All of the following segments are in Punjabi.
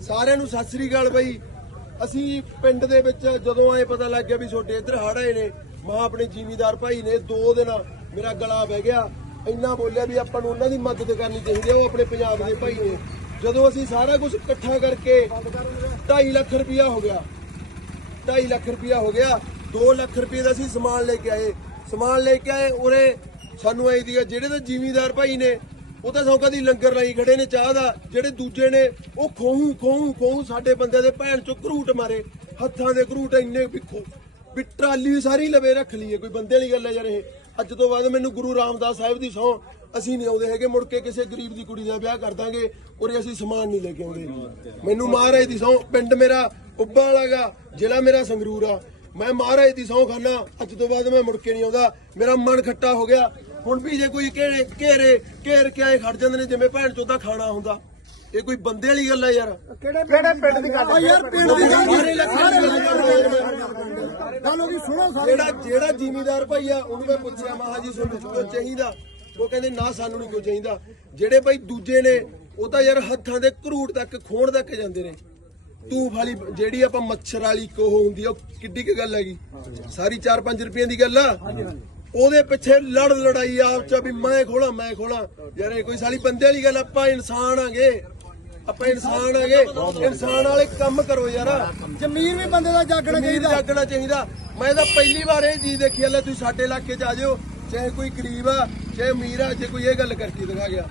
ਸਾਰਿਆਂ ਨੂੰ ਸਤਿ ਸ੍ਰੀ ਅਕਾਲ ਬਾਈ। ਅਸੀਂ ਪਿੰਡ ਦੇ ਵਿੱਚ ਜਦੋਂ ਆਏ ਪਤਾ ਲੱਗ ਗਿਆ ਵੀ ਛੋਟੇ ਇੱਧਰ ਹੜ੍ਹ ਆਏ ਨੇ। ਮਾਂ ਆਪਣੇ ਜ਼ਿਮੀਦਾਰ ਭਾਈ ਨੇ ਦੋ ਦਿਨ ਮੇਰਾ ਗਲਾ ਬਹਿ ਗਿਆ। ਇੰਨਾ ਬੋਲਿਆ ਵੀ ਆਪਾਂ ਨੂੰ ਉਹਨਾਂ ਦੀ ਮਦਦ ਕਰਨੀ ਚਾਹੀਦੀ ਹੈ ਉਹ ਆਪਣੇ ਪੰਜਾਬ ਦੇ ਭਾਈ ਨੇ। ਜਦੋਂ ਅਸੀਂ ਸਾਰਾ ਕੁਝ ਇਕੱਠਾ ਕਰਕੇ 2.5 ਲੱਖ ਰੁਪਇਆ ਹੋ ਗਿਆ। 2.5 ਲੱਖ ਰੁਪਇਆ ਹੋ ਗਿਆ। 2 ਲੱਖ ਰੁਪਏ ਦਾ ਅਸੀਂ ਸਮਾਨ ਲੈ ਕੇ ਆਏ। ਸਮਾਨ ਲੈ ਕੇ ਆਏ, ਉਰੇ ਸਾਨੂੰ ਆਈ ਦੀ ਜਿਹੜੇ ਤਾਂ ਜ਼ਿਮੀਦਾਰ ਭਾਈ ਨੇ ਉਹ ਤਾਂ ਸੌਕਾ ਦੀ ਲੰਗਰ ਲਾਈ ਖੜੇ ਨੇ, ਚਾਹ ਦਾ, ਜਿਹੜੇ ਦੂਜੇ ਨੇ, ਉਹ ਖੋਹੂ ਖੋਹੂ ਖੋਹੂ ਸਾਡੇ ਬੰਦੇ ਦੇ ਭੈਣ ਚੋਂ ਘਰੂਟ ਮਾਰੇ, ਹੱਥਾਂ ਦੇ ਘਰੂਟ ਇੰਨੇ ਵਿਖੋ। ਵੀ ਟਰਾਲੀ ਵੀ ਸਾਰੀ ਲਵੇ ਰੱਖ ਲਈਏ, ਕੋਈ ਬੰਦੇ ਵਾਲੀ ਗੱਲ ਹੈ ਯਾਰ ਇਹ। ਅੱਜ ਤੋਂ ਬਾਅਦ ਮੈਨੂੰ ਗੁਰੂ ਰਾਮਦਾਸ ਸਾਹਿਬ ਦੀ ਸਹੁੰ ਅਸੀਂ ਨਹੀਂ ਆਉਂਦੇ ਹੈਗੇ, ਮੁੜ ਕੇ ਕਿਸੇ ਗਰੀਬ ਦੀ ਕੁੜੀ ਦਾ ਵਿਆਹ ਕਰ ਦਾਂਗੇ ਔਰ ਅਸੀਂ ਸਮਾਨ ਨਹੀਂ ਲੈ ਕੇ ਆਉਂਦੇ। ਮੈਨੂੰ ਮਹਾਰਾਜ ਦੀ ਸਹੁੰ ਪਿੰਡ ਮੇਰਾ ਉੱਬਾ ਵਾਲਾਗਾ ਜ਼ਿਲ੍ਹਾ ਮੇਰਾ ਸੰਗਰੂਰ ਆ। ਮੈਂ ਮਹਾਰਾਜ ਦੀ ਸਹੁੰ ਖਾਨਾ, ਅੱਜ ਤੋਂ ਬਾਅਦ ਮੈਂ ਮੁੜ ਕੇ ਨਹੀਂ ਆਉਂਦਾ। ਮੇਰਾ ਮਨ ਖੱਟਾ ਹੋ ਗਿਆ। ਹੁਣ ਵੀ ਜੇ ਕੋਈ ਘੇਰੇ ਘੇਰੇ ਘੇਰ ਕੇ ਆਏ ਖੜ ਜਾਂਦੇ ਨੇ ਜਿਵੇਂ ਭੈਣ ਚੋਦਾ ਖਾਣਾ ਹੁੰਦਾ। ਇਹ ਕੋਈ ਬੰਦੇ ਵਾਲੀ ਗੱਲ ਹੈ ਯਾਰ। ਕਿਹੜੇ ਪਿੰਡ ਦੀ ਗੱਲ ਯਾਰ ਪਿੰਡ ਦੀ ਗੱਲ ਸਾਰੇ ਲੱਖਾਂ ਦੀ ਗੱਲ ਹੋ ਗਈ ਸੁਣੋ ਸਾਰੇ। ਜਿਹੜਾ ਜਿਹੜਾ ਜ਼ਿਮੀਦਾਰ ਭਾਈ ਆ ਉਹਨੂੰ ਮੈਂ ਪੁੱਛਿਆ ਮਹਾ ਜੀ ਤੁਹਾਨੂੰ ਕਿਉਂ ਚਾਹੀਦਾ। ਉਹ ਕਹਿੰਦੇ ਨਾ ਸਾਨੂੰ ਨਹੀਂ ਕੋਈ ਚਾਹੀਦਾ। ਜਿਹੜੇ ਭਾਈ ਦੂਜੇ ਨੇ ਉਹ ਤਾਂ ਯਾਰ ਹੱਥਾਂ ਦੇ ਘਰੂਟ ਤੱਕ ਖੋਣ ਤੱਕ ਜਾਂਦੇ ਨੇ। ਧੂਫ ਵਾਲੀ ਜਿਹੜੀ ਆਪਾਂ ਮੱਛਰ ਵਾਲੀ ਕੋਹ ਹੁੰਦੀ ਆ ਉਹ ਕਿੱਡੀ ਕੁ ਗੱਲ ਹੈਗੀ? ਸਾਰੀ 4-5 ਰੁਪਏ ਦੀ ਗੱਲ ਆ? ਉਹਦੇ ਪਿੱਛੇ ਲੜ ਲੜਾਈ ਆਪ ਚ ਵੀ ਮੈਂ ਖੋਲਾਂ ਮੈਂ ਖੋਲਾਂ। ਯਾਰ ਇਹ ਕੋਈ ਸਾਲੀ ਬੰਦੇ ਵਾਲੀ ਗੱਲ ਆਪਾਂ ਇਨਸਾਨ ਆਂਗੇ। ਆਪਾਂ ਇਨਸਾਨ ਆਂਗੇ। ਇਨਸਾਨ ਵਾਲੇ ਕੰਮ ਕਰੋ ਯਾਰ। ਜ਼ਮੀਰ ਵੀ ਬੰਦੇ ਦਾ ਜਾਗਣਾ ਚਾਹੀਦਾ। ਜਾਗਣਾ ਚਾਹੀਦਾ। ਮੈਂ ਤਾਂ ਪਹਿਲੀ ਵਾਰ ਇਹ ਚੀਜ਼ ਦੇਖੀ ਆ ਲੈ ਤੁਸੀਂ ਸਾਡੇ ਇਲਾਕੇ 'ਚ ਆ ਜਾਓ। ਚਾਹੇ ਕੋਈ ਗਰੀਬ ਆ ਚਾਹੇ ਅਮੀਰ ਆ ਜੇ ਕੋਈ ਇਹ ਗੱਲ ਕਰਕੇ ਦਿਖਾ ਗਿਆ।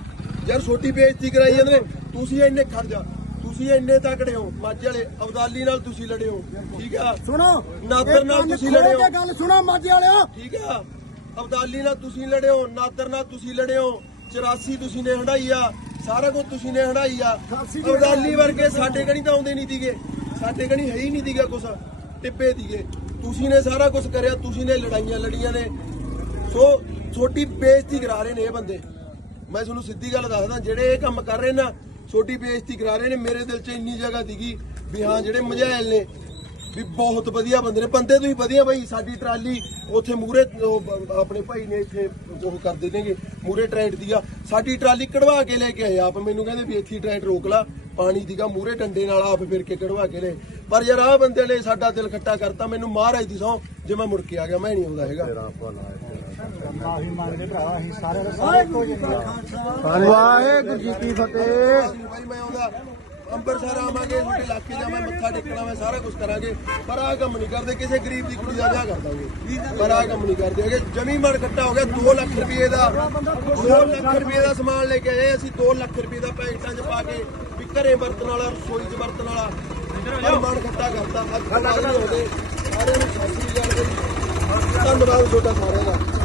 ਯਾਰ ਛੋਟੀ ਬੇਇੱਜ਼ਤੀ ਕਰਾਈ ਜਾਂਦੇ ਨੇ। ਤੁਸੀਂ ਇੰਨੇ ਖੜ ਜਾ। ਤੁਸੀਂ ਇੰਨੇ ਤਕੜੇ ਹੋ ਮਾਝੇ ਵਾਲੇ ਅਬਦਾਲੀ ਨਾਲ ਤੁਸੀਂ ਲੜੇ ਹੋ। ਠੀਕ ਆ? ਸੁਣੋ। ਨਾਦਰ ਨਾਲ ਤੁਸੀਂ ਲੜੇ ਹੋ। ਗੱਲ ਸੁਣੋ ਮਾਝੇ ਵਾਲਿਓ। ਠੀਕ ਆ? ਅਬਦਾਲੀ ਨਾਲ ਤੁਸੀਂ ਲੜੇ ਹੋ ਨਾਦਰ ਨਾਲ ਤੁਸੀਂ ਲੜੇ ਹੋ 84 ਤੁਸੀਂ ਨੇ ਹੰਡਾਈ ਆ ਸਾਰਾ ਕੁਝ ਤੁਸੀਂ ਨੇ ਹੰਡਾਈ ਆ। ਅਬਦਾਲੀ ਵਰਗੇ ਸਾਡੇ ਕਣੀ ਤਾਂ ਆਉਂਦੇ ਨਹੀਂ ਦੀਗੇ ਸਾਡੇ ਕਣੀ ਹੈ ਹੀ ਨਹੀਂ ਦੀਗਾ ਕੁਛ ਟਿੱਪੇ ਦੀਗੇ ਤੁਸੀਂ ਨੇ ਸਾਰਾ ਕੁਝ ਕਰਿਆ ਤੁਸੀਂ ਨੇ ਲੜਾਈਆਂ ਲੜੀਆਂ ਨੇ। ਸੋ ਛੋਟੀ ਬੇਇੱਜ਼ਤੀ ਕਰਾ ਰਹੇ ਨੇ ਇਹ ਬੰਦੇ। ਮੈਂ ਤੁਹਾਨੂੰ ਸਿੱਧੀ ਗੱਲ ਦੱਸਦਾ ਜਿਹੜੇ ਇਹ ਕੰਮ ਕਰ ਰਹੇ ਨਾ ਛੋਟੀ ਬੇਇੱਜ਼ਤੀ ਕਰਾ ਰਹੇ ਨੇ ਮੇਰੇ ਦਿਲ 'ਚ ਇੰਨੀ ਜਗ੍ਹਾ ਦੀਗੀ ਵੀ ਹਾਂ ਜਿਹੜੇ ਮਝੈਲ ਨੇ ਵੀ ਬਹੁਤ ਵਧੀਆ ਬੰਦੇ ਨੇ। ਬੰਦੇ ਤੁਸੀਂ ਵਧੀਆ ਬਾਈ ਸਾਡੀ ਟਰਾਲੀ ਉੱਥੇ ਮੂਰੇ ਆਪਣੇ ਭਾਈ ਨੇ ਇੱਥੇ ਉਹ ਕਰਦੇ ਨੇਗੇ ਮੂਰੇ ਟਰੈਕਟ ਦੀ ਆ। ਸਾਡੀ ਟਰਾਲੀ ਕਢਵਾ ਕੇ ਲੈ ਕੇ ਆਏ ਆਪ। ਮੈਨੂੰ ਕਹਿੰਦੇ ਵੀ ਇੱਥੇ ਟਰੈਕਟ ਰੋਕ ਲਾ ਪਾਣੀ ਦੀਗਾ ਮੂਰੇ ਡੰਡੇ ਨਾਲ ਆਪ ਫਿਰ ਕੇ ਕਢਵਾ ਕੇ ਲੈ। ਪਰ ਯਾਰ ਆਹ ਬੰਦੇ ਨੇ ਸਾਡਾ ਦਿਲ ਖੱਟਾ ਕਰਤਾ ਮੈਨੂੰ ਮਹਾਰਾਜ ਦੀ ਸਹੁੰ ਜੇ ਮੈਂ ਮੁੜ ਕੇ ਆ ਗਿਆ ਮੈਂ ਨਹੀਂ ਆਉਂਦਾ ਹੈਗਾ। ਮਾਫੀ ਮੰਗਦੇ ਭਰਾ ਅਸੀਂ ਸਾਰਿਆਂ ਦੇ ਸਾਰੇ ਇੱਕੋ ਜਿਹੇ ਹਾਂ। ਵਾਹਿਗੁਰੂ ਜੀ ਕੀ ਫਤਿਹ। ਭਾਈ ਮੈਂ ਆਉਂਦਾ ਅੰਮ੍ਰਿਤਸਰ ਆਵਾਂਗੇ ਤੁਹਾਡੇ ਇਲਾਕੇ ਜਾਵਾਂ, ਮੱਥਾ ਟੇਕਣਾ ਮੈਂ ਸਾਰਾ ਕੁਝ ਕਰਾਂਗੇ। ਪਰ ਆਹ ਕੰਮ ਨਹੀਂ ਕਰਦੇ, ਕਿਸੇ ਗਰੀਬ ਦੀ ਕੁੜੀ ਦਾ ਵਿਆਹ ਕਰ ਦਾਂਗੇ। ਪਰ ਆਹ ਕੰਮ ਨਹੀਂ ਕਰਦੇ ਹੈਗੇ। ਜਮੀ ਮਨ ਇਕੱਠਾ ਹੋ ਗਿਆ 2 ਲੱਖ ਰੁਪਏ ਦਾ 2 ਲੱਖ ਰੁਪਏ ਦਾ ਸਮਾਨ ਲੈ ਕੇ ਆਏ, ਅਸੀਂ 2 ਲੱਖ ਰੁਪਏ ਦਾ ਪੈਕਟਾਂ 'ਚ ਪਾ ਕੇ ਵੀ ਘਰੇ ਵਰਤਣ ਵਾਲਾ, ਰਸੋਈ 'ਚ ਵਰਤਣ ਵਾਲਾ ਪਰ ਮਨ ਇਕੱਠਾ ਕਰਤਾ ਅੱਜ ਤੋਂ ਬਾਅਦ ਨਹੀਂ ਸਾਰਿਆਂ ਨੂੰ ਸਤਿ ਸ੍ਰੀ ਅਕਾਲ ਧੰਨਵਾਦ ਤੁਹਾਡਾ ਸਾਰਿਆਂ ਦਾ।